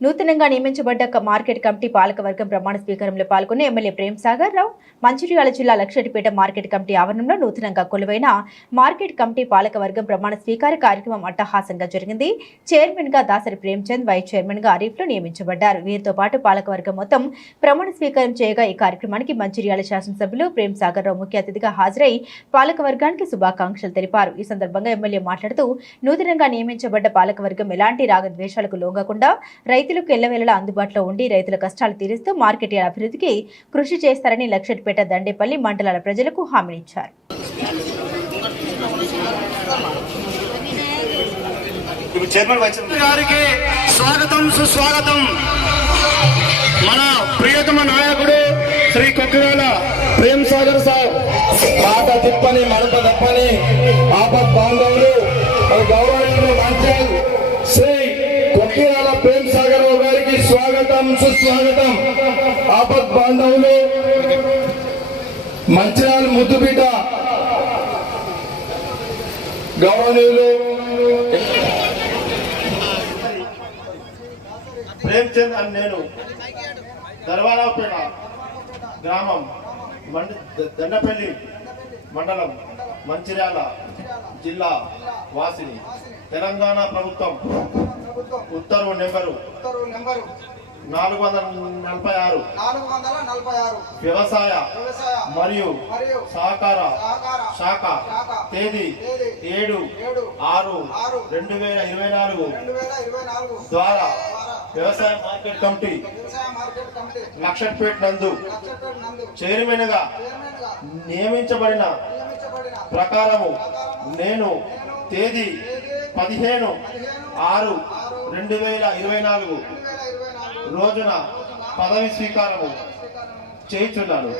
నూతనంగా నియమించబడ్డ market committee పాలకవర్గం ప్రమాణ స్వీకారంలో పాల్గొన్న ఎమ్మెల్యే ప్రేమ్ సాగర్ రావు మంచిర్యాల జిల్లా లక్షటిపేట మార్కెట్ కమిటీ ఆవరణంలో నూతనంగా కొలువైన మార్కెట్ కమిటీ పాలకవర్గం ప్రమాణ స్వీకార కార్యక్రమం అట్టహాసంగా జరిగింది. చైర్మన్గా దాసరి ప్రేమ్చంద్ వైస్ చైర్మన్గా అరీఫ్లు నియమించబడ్డారు. వీరితో పాటు పాలకవర్గం మొత్తం ప్రమాణ స్వీకారం చేయగా ఈ కార్యక్రమానికి మంచిర్యాల శాసనసభ్యులు ప్రేమ్ సాగర్ రావు ముఖ్య అతిథిగా హాజరై పాలకవర్గానికి శుభాకాంక్షలు తెలిపారు. ఈ సందర్భంగా ఎమ్మెల్యే మాట్లాడుతూ నూతనంగా నియమించబడ్డ పాలకవర్గం ఎలాంటి రాగద్వేషాలకు లొంగకుండా రైతులకు ఎల్లవేళలా అందుబాటులో ఉండి రైతుల కష్టాలు తీరుస్తూ మార్కెట్ యార్డ్ అభివృద్ధికి కృషి చేస్తారని లక్షటిపేట దండేపల్లి మండలాల ప్రజలకు హామీనిచ్చారు స్వాగతం సుస్వాగతం. మన ప్రియతమ నాయకుడు శ్రీ కొక్కిరాల ప్రేమ్ సాగర్ సార్ మాట తిప్పని మడత తప్పని ఆపత్ బాంధవులు గౌరవ గౌరవనీయులు శ్రీ స్వాగతం సుస్వాగతం. ఆపత్ బాంధవులు మంచిర్యాల ముద్దుబిడ్డ గౌరవనీయులు ప్రేమ్చంద్ అని నేను దర్వారావుపేట గ్రామం మండ దండపల్లి మండలం మంచిర్యాల జిల్లా వాసిని. తెలంగాణ ప్రభుత్వం ఉత్తర్వు నెంబరు ఉత్తర్వు నెంబరు. నాలుగు వందల నలభై ఆరు. నాలుగు వందల నలభై ఆరు. వ్యవసాయ వ్యవసాయ మరియు మరియు సహకార సహకార శాఖ తేదీ ఏడు ఏడు ఆరు ఆరు రెండు వేల ఇరవై నాలుగు రెండు వేల ఇరవై నాలుగు ద్వారా వ్యవసాయ మార్కెట్ కమిటీ లక్షపేట నందు చైర్మన్గా నియమించబడిన ప్రకారము నేను తేదీ పదిహేను ఆరు రెండు వేల ఇరవై నాలుగు రెండు వేల ఇరవై నాలుగు రోజున పదవి స్వీకారము చేయించున్నాడు.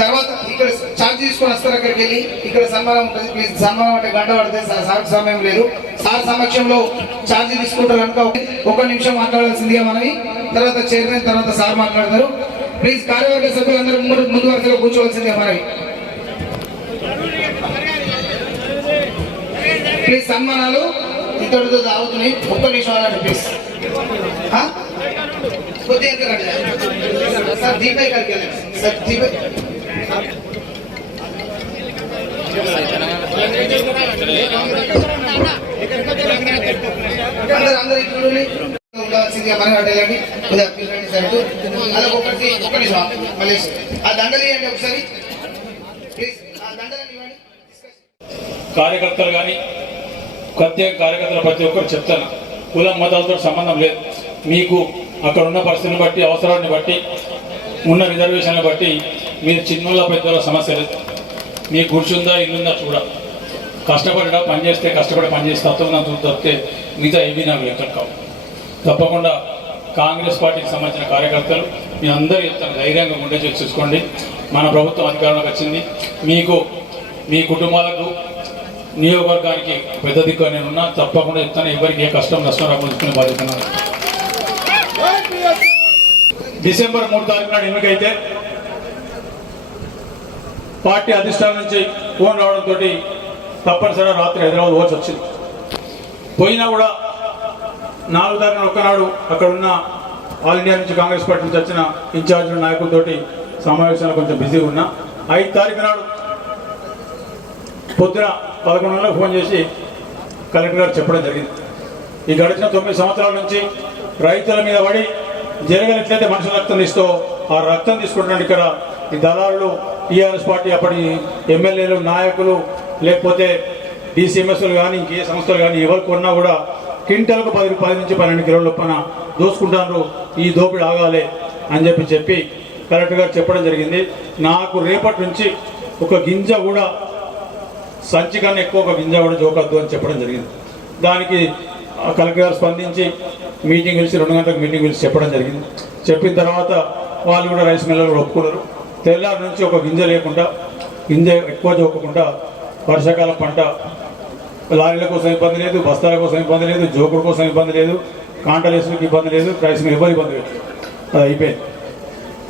తర్వాత ఇక్కడ ఛార్జ్ తీసుకొని వస్తారు అక్కడికి వెళ్ళి. ఇక్కడ సన్మానం ఉంటుంది. ప్లీజ్ సన్మానం అంటే గంట పడితే సార్ సమయం లేదు. సార్ సమక్షంలో ఛార్జ్ తీసుకుంటారు అనుకో ఒక నిమిషం మాట్లాడాల్సిందిగా మనవి. తర్వాత చైర్మన్ తర్వాత సార్ మాట్లాడతారు. ప్లీజ్ కార్యవర్గ సభ్యులందరూ ముందు ముందు వరుసలో కూర్చోవలసిందిగా మనవి. ప్లీజ్ సన్మానాలు. ఇతడితో తాగుతున్నాయి. ఒక్క నిమిషం అన్నాడు ప్లీజ్. ఆ? కొద్దిగా ఉండాల్సిందిగా మనం అడగండి కొద్దిగా సార్ ఒకటి మళ్ళీ ఆ దండలు ఇవ్వండి ఒకసారి ప్లీజ్ ఆ ఇవ్వండి కార్యకర్తలు కానీ ప్రత్యేక కార్యకర్తలు ప్రతి ఒక్కరు చెప్తాను కులం మతాలతో సంబంధం లేదు మీకు అక్కడ ఉన్న పరిస్థితిని బట్టి అవసరాన్ని బట్టి ఉన్న రిజర్వేషన్లు బట్టి మీరు చిన్నోళ్ళ పెద్దల సమస్య లేదు మీ కూర్చుందా ఇల్లుందా చూడ. కష్టపడడా పనిచేస్తే కష్టపడి పనిచేస్తే తత్వం నాకు తప్పితే మిగతా ఏమీ నాకు లెక్కలు కావు. తప్పకుండా కాంగ్రెస్ పార్టీకి సంబంధించిన కార్యకర్తలు మీ అందరూ చెప్తాను ధైర్యంగా ఉండే చూసుకోండి. మన ప్రభుత్వం అధికారంలోకి వచ్చింది. మీకు మీ కుటుంబాలకు నియోజకవర్గానికి పెద్ద దిక్కు నేనున్నా తప్పకుండా చెప్తాను ఎవరికి ఏ కష్టం నష్టం రాకుండా చూసుకునే బాధ్యత డిసెంబర్ మూడు తారీఖు నాడు ఎన్నికైతే పార్టీ అధిష్టానం నుంచి ఫోన్ రావడంతో తప్పనిసరిగా రాత్రి హైదరాబాద్ పోవచ్చు వచ్చింది. పోయినా కూడా నాలుగు తారీఖున ఒక్కనాడు అక్కడ ఉన్న ఆల్ ఇండియా నుంచి కాంగ్రెస్ పార్టీ నుంచి వచ్చిన ఇన్ఛార్జ్ నాయకులతోటి సమావేశాలు కొంచెం బిజీగా ఉన్నా. ఐదు తారీఖు నాడు పొద్దున పదకొండు ఫోన్ చేసి కలెక్టర్ గారు చెప్పడం జరిగింది. ఈ గడిచిన తొమ్మిది సంవత్సరాల నుంచి రైతుల మీద పడి జరగనట్లయితే మనుషుల రక్తం ఇస్తూ ఆ రక్తం తీసుకుంటున్నాడు ఇక్కడ. ఈ దళారులు టీఆర్ఎస్ పార్టీ అప్పటి ఎమ్మెల్యేలు నాయకులు లేకపోతే డిసిఎంఎస్లు కానీ ఇంకే సంస్థలు కానీ ఎవరు కొన్నా కూడా క్వింటల్కు పది పది నుంచి పన్నెండు కిలోల పైన దోసుకుంటారు ఈ దోపిడి ఆగాలి అని చెప్పి చెప్పి కరెక్ట్గా చెప్పడం జరిగింది. నాకు రేపటి నుంచి ఒక గింజ కూడా సంచి కన్నా ఎక్కువ ఒక గింజ కూడా జోకద్దు అని చెప్పడం జరిగింది. దానికి కలెక్టర్ గారు స్పందించి మీటింగ్ పిలిచి రెండు గంటలకు మీటింగ్ పిలిచి చెప్పడం జరిగింది. చెప్పిన తర్వాత వాళ్ళు కూడా రైస్ మిల్లర్లు కూడా ఒప్పుకున్నారు. తెల్లారి నుంచి ఒక గింజ లేకుండా గింజ ఎక్కువ చూపకుండా వర్షాకాలం పంట లారీల కోసం ఇబ్బంది లేదు బస్తాల కోసం ఇబ్బంది లేదు జోకుడు కోసం ఇబ్బంది లేదు కాంటలేసులకు ఇబ్బంది లేదు రైస్ మిల్ ఎవరు ఇబ్బంది లేదు అది అయిపోయింది.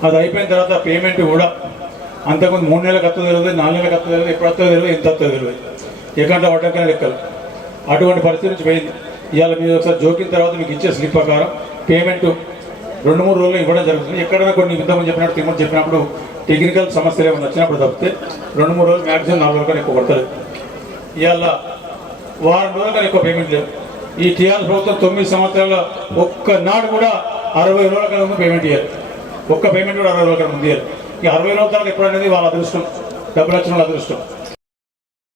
అది అయిపోయిన తర్వాత పేమెంట్ కూడా అంతకుముందు మూడు నెలలకు అత్త తెలియదు నాలుగు నెలలకు అత్త తెలియదు ఎప్పుడు తెలియదు ఎంత వస్తుందో తెలియదు. ఎక్కడ పడ్డాకనే లెక్కలు. అటువంటి పరిస్థితి నుంచి పోయింది. ఇవాళ మీరు ఒకసారి జోకిన తర్వాత మీకు ఇచ్చే స్లిప్ ప్రకారం పేమెంట్ రెండు మూడు రోజులు ఇవ్వడం జరుగుతుంది. ఎక్కడైనా కొన్ని ఇంతకుముందు చెప్పినట్టు తిమ్మని చెప్పినప్పుడు టెక్నికల్ సమస్యలు ఏమైనా వచ్చినప్పుడు తప్పితే రెండు మూడు రోజులు మ్యాక్సిమం నాలుగు రోజులు ఎక్కువ పడతలేదు. ఇవాళ వారం రోజులు కానీ ఎక్కువ పేమెంట్ లేదు ఈ టీఆర్ ప్రభుత్వం తొమ్మిది సంవత్సరాల ఒక్క నాడు కూడా అరవై రోజుల కన్నా ముందు పేమెంట్ ఇవ్వాలి ఒక్క పేమెంట్ కూడా అరవై రోజుల కన్నా ముందు ఇవ్వాలి ఈ అరవై రోజుల తర్వాత ఎప్పుడు అనేది వాళ్ళ అదృష్టం. డబ్బులు వచ్చిన వాళ్ళ అదృష్టం.